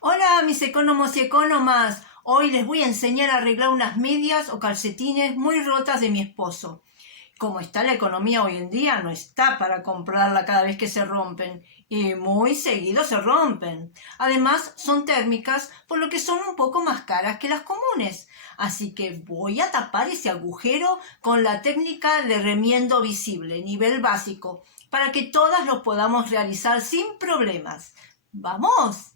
Hola, mis ecónomos y ecónomas. Hoy les voy a enseñar a arreglar unas medias o calcetines muy rotas de mi esposo. Como está la economía hoy en día, no está para comprarla cada vez que se rompen. Y muy seguido se rompen. Además, son térmicas, por lo que son un poco más caras que las comunes. Así que voy a tapar ese agujero con la técnica de remiendo visible, nivel básico, para que todas lo podamos realizar sin problemas. ¡Vamos!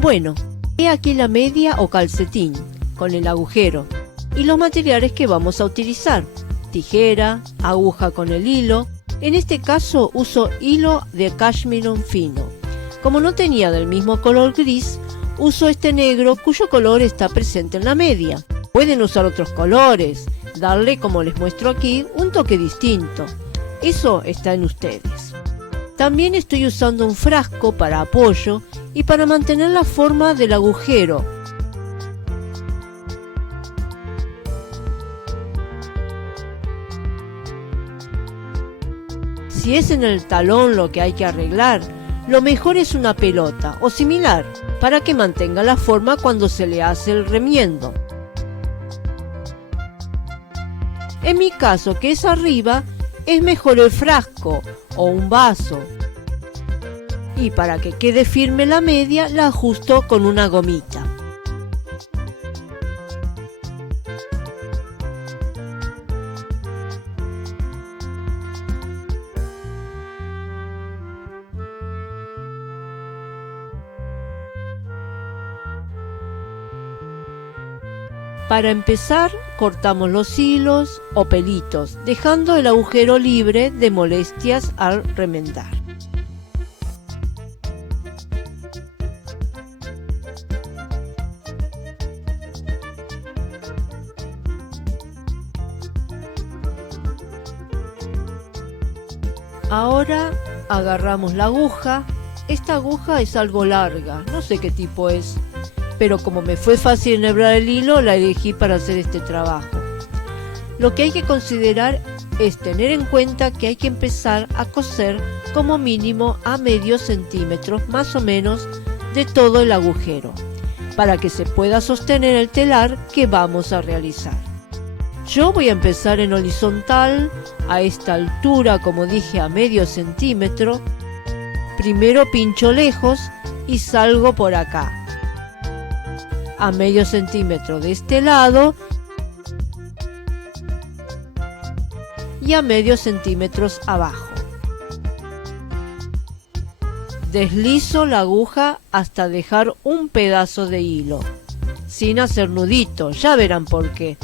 Bueno, he aquí la media o calcetín, con el agujero, y los materiales que vamos a utilizar: tijera, aguja con el hilo. En este caso uso hilo de cashmere fino. Como no tenía del mismo color gris, uso este negro cuyo color está presente en la media. Pueden usar otros colores, darle, como les muestro aquí, un toque distinto. Eso está en ustedes. También estoy usando un frasco para apoyo y para mantener la forma del agujero. Si es en el talón lo que hay que arreglar, lo mejor es una pelota o similar, para que mantenga la forma cuando se le hace el remiendo. En mi caso, que es arriba, es mejor el frasco o un vaso. Y para que quede firme la media, la ajusto con una gomita. Para empezar, cortamos los hilos o pelitos, dejando el agujero libre de molestias al remendar. Ahora agarramos la aguja. Esta aguja es algo larga, no sé qué tipo es, pero como me fue fácil enhebrar el hilo, la elegí para hacer este trabajo. Lo que hay que considerar es tener en cuenta que hay que empezar a coser como mínimo a medio centímetro más o menos de todo el agujero, para que se pueda sostener el telar que vamos a realizar. Yo voy a empezar en horizontal, a esta altura, como dije, a medio centímetro. Primero pincho lejos y salgo por acá, a medio centímetro de este lado y a medio centímetro abajo. Deslizo la aguja hasta dejar un pedazo de hilo, sin hacer nudito, ya verán por qué.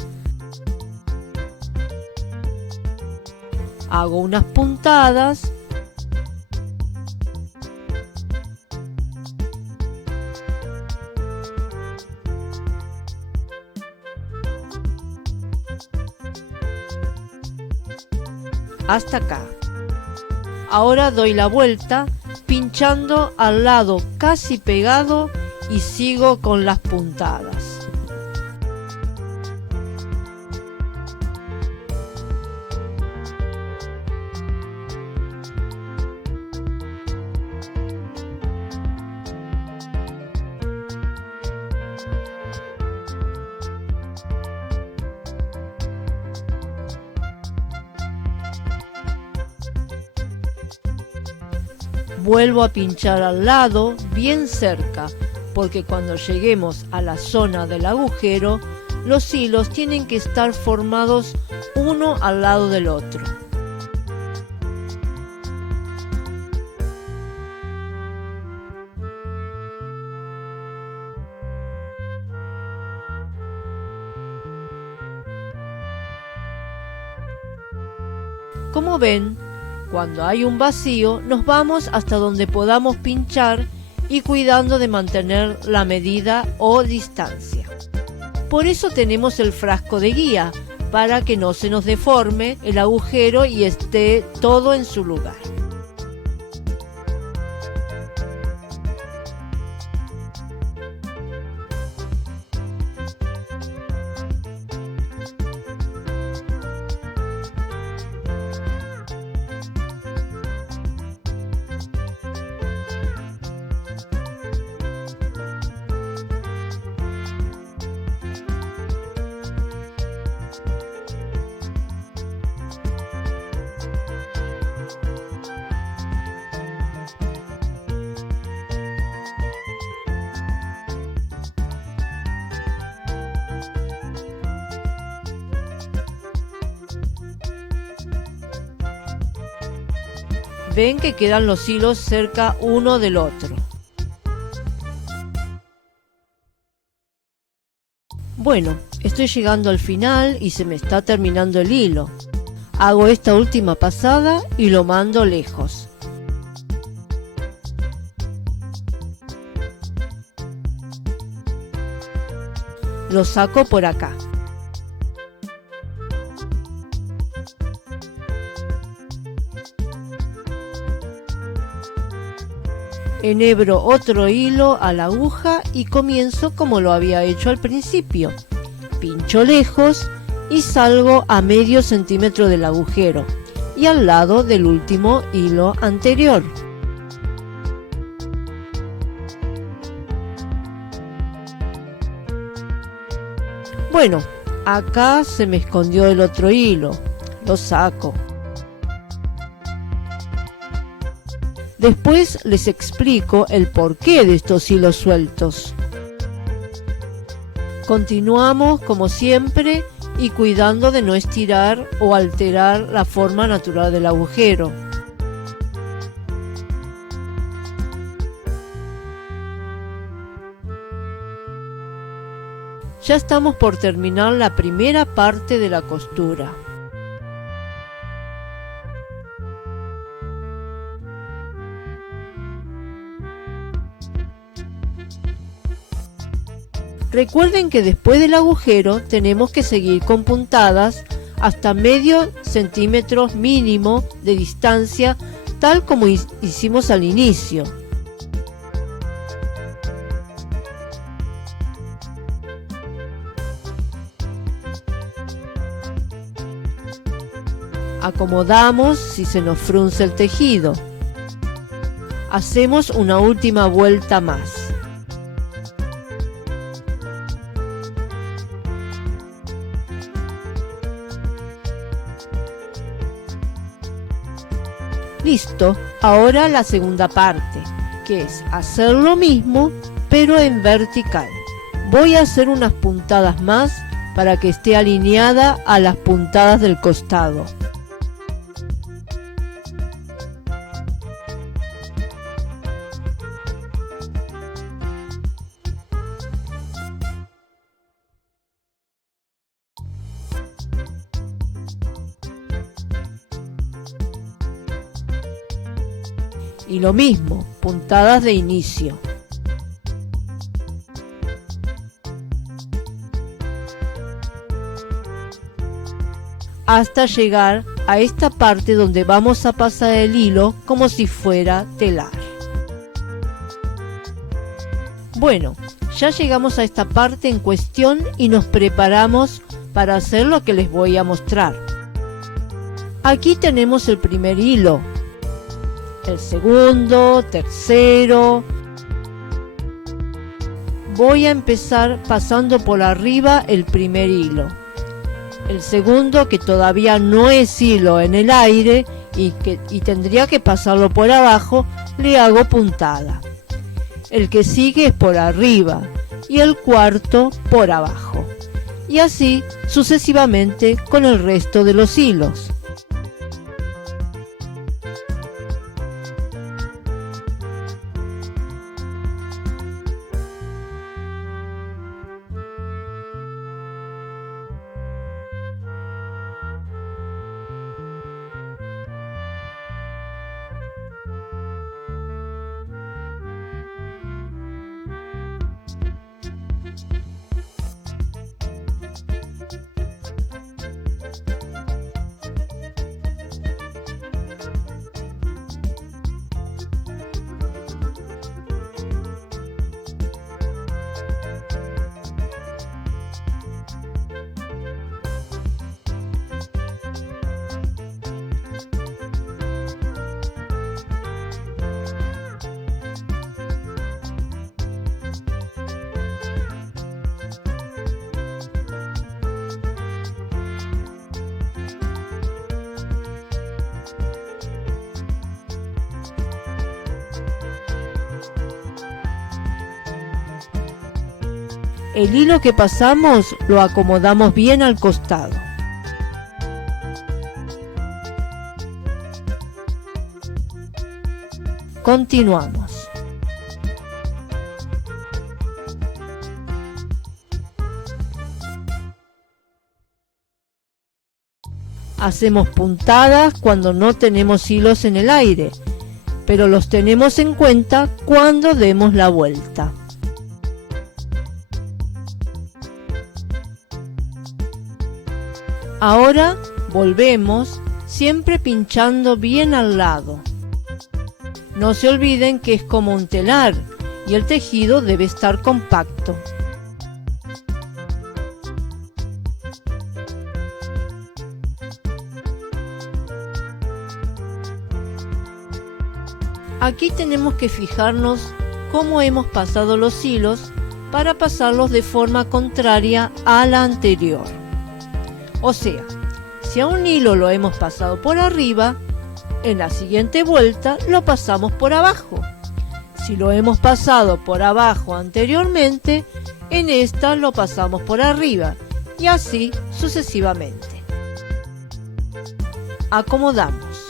Hago unas puntadas hasta acá. Ahora doy la vuelta pinchando al lado casi pegado y sigo con las puntadas. Vuelvo a pinchar al lado, bien cerca, porque cuando lleguemos a la zona del agujero, los hilos tienen que estar formados uno al lado del otro. Como ven, cuando hay un vacío, nos vamos hasta donde podamos pinchar y cuidando de mantener la medida o distancia. Por eso tenemos el frasco de guía, para que no se nos deforme el agujero y esté todo en su lugar. Ven que quedan los hilos cerca uno del otro. Bueno, estoy llegando al final y se me está terminando el hilo. Hago esta última pasada y lo mando lejos. Lo saco por acá. Enhebro otro hilo a la aguja y comienzo como lo había hecho al principio. Pincho lejos y salgo a medio centímetro del agujero y al lado del último hilo anterior. Bueno, acá se me escondió el otro hilo. Lo saco. Después les explico el porqué de estos hilos sueltos. Continuamos como siempre y cuidando de no estirar o alterar la forma natural del agujero. Ya estamos por terminar la primera parte de la costura. Recuerden que después del agujero tenemos que seguir con puntadas hasta medio centímetro mínimo de distancia, tal como hicimos al inicio. Acomodamos si se nos frunce el tejido. Hacemos una última vuelta más. Listo, ahora la segunda parte, que es hacer lo mismo pero en vertical. Voy a hacer unas puntadas más para que esté alineada a las puntadas del costado. Y lo mismo, puntadas de inicio. Hasta llegar a esta parte donde vamos a pasar el hilo como si fuera telar. Bueno, ya llegamos a esta parte en cuestión y nos preparamos para hacer lo que les voy a mostrar. Aquí tenemos el primer hilo. El segundo, tercero. Voy a empezar pasando por arriba el primer hilo. El segundo, que todavía no es hilo en el aire y tendría que pasarlo por abajo, le hago puntada. El que sigue es por arriba y el cuarto por abajo. Y así sucesivamente con el resto de los hilos. El hilo que pasamos lo acomodamos bien al costado. Continuamos. Hacemos puntadas cuando no tenemos hilos en el aire, pero los tenemos en cuenta cuando demos la vuelta. Ahora volvemos, siempre pinchando bien al lado. No se olviden que es como un telar y el tejido debe estar compacto. Aquí tenemos que fijarnos cómo hemos pasado los hilos para pasarlos de forma contraria a la anterior. O sea, si a un hilo lo hemos pasado por arriba, en la siguiente vuelta lo pasamos por abajo. Si lo hemos pasado por abajo anteriormente, en esta lo pasamos por arriba y así sucesivamente. Acomodamos.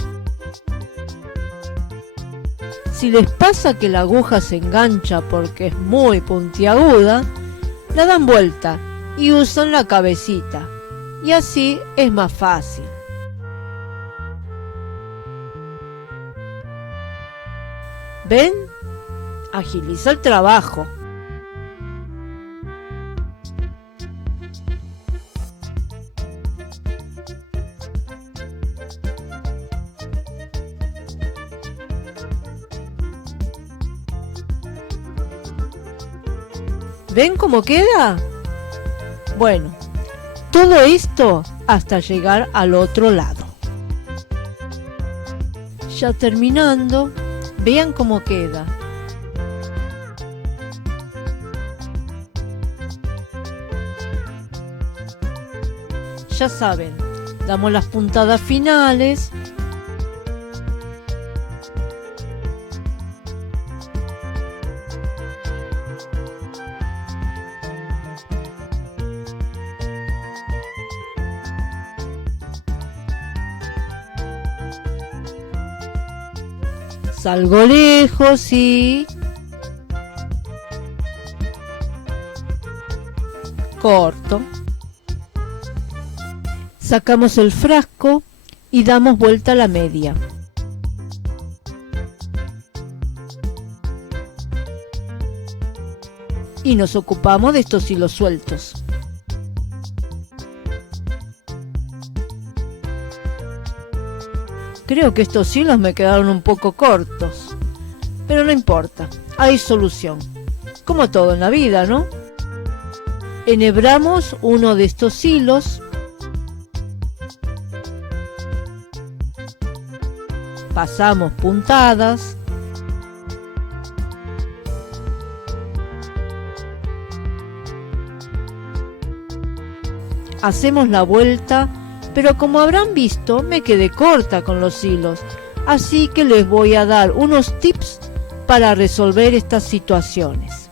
Si les pasa que la aguja se engancha porque es muy puntiaguda, la dan vuelta y usan la cabecita, y así es más fácil. ¿Ven? Agiliza el trabajo. ¿Ven cómo queda? Bueno, todo esto hasta llegar al otro lado. Ya terminando, vean cómo queda. Ya saben, damos las puntadas finales. Salgo lejos y corto. Sacamos el frasco y damos vuelta a la media. Y nos ocupamos de estos hilos sueltos. Creo que estos hilos me quedaron un poco cortos, pero no importa, hay solución. Como todo en la vida, ¿no? Enhebramos uno de estos hilos, pasamos puntadas, hacemos la vuelta, pero como habrán visto me quedé corta con los hilos, así que les voy a dar unos tips para resolver estas situaciones.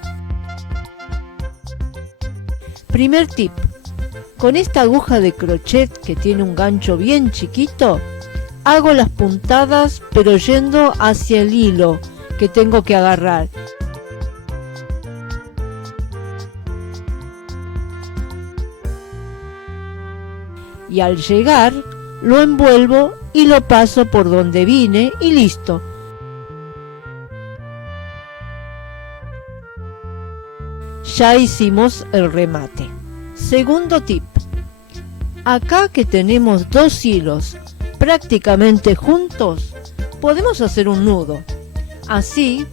Primer tip: con esta aguja de crochet que tiene un gancho bien chiquito, hago las puntadas pero yendo hacia el hilo que tengo que agarrar. Y al llegar lo envuelvo y lo paso por donde vine y listo. Ya hicimos el remate. Segundo tip: acá que tenemos dos hilos prácticamente juntos, podemos hacer un nudo. Así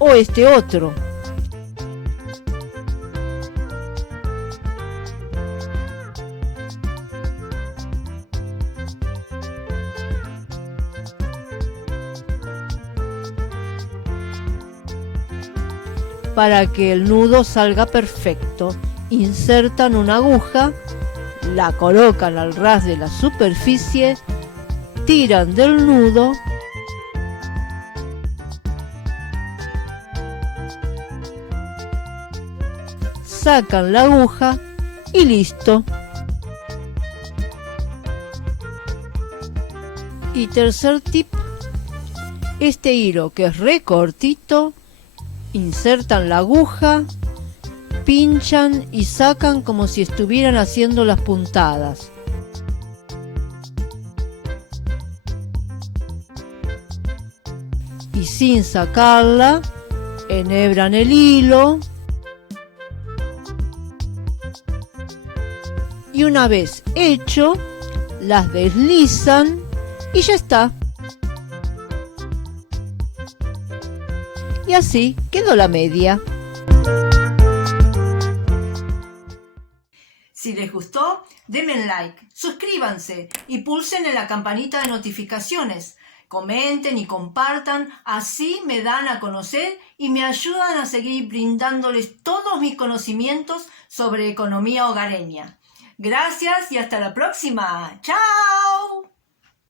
o este otro. Para que el nudo salga perfecto, insertan una aguja, la colocan al ras de la superficie, tiran del nudo sacan la aguja y listo. Y tercer tip, este hilo que es re cortito, insertan la aguja, pinchan y sacan como si estuvieran haciendo las puntadas. Y sin sacarla, enhebran el hilo y una vez hecho, las deslizan y ya está. Y así quedó la media. Si les gustó, denme like, suscríbanse y pulsen en la campanita de notificaciones. Comenten y compartan, así me dan a conocer y me ayudan a seguir brindándoles todos mis conocimientos sobre economía hogareña. Gracias y hasta la próxima. ¡Chao!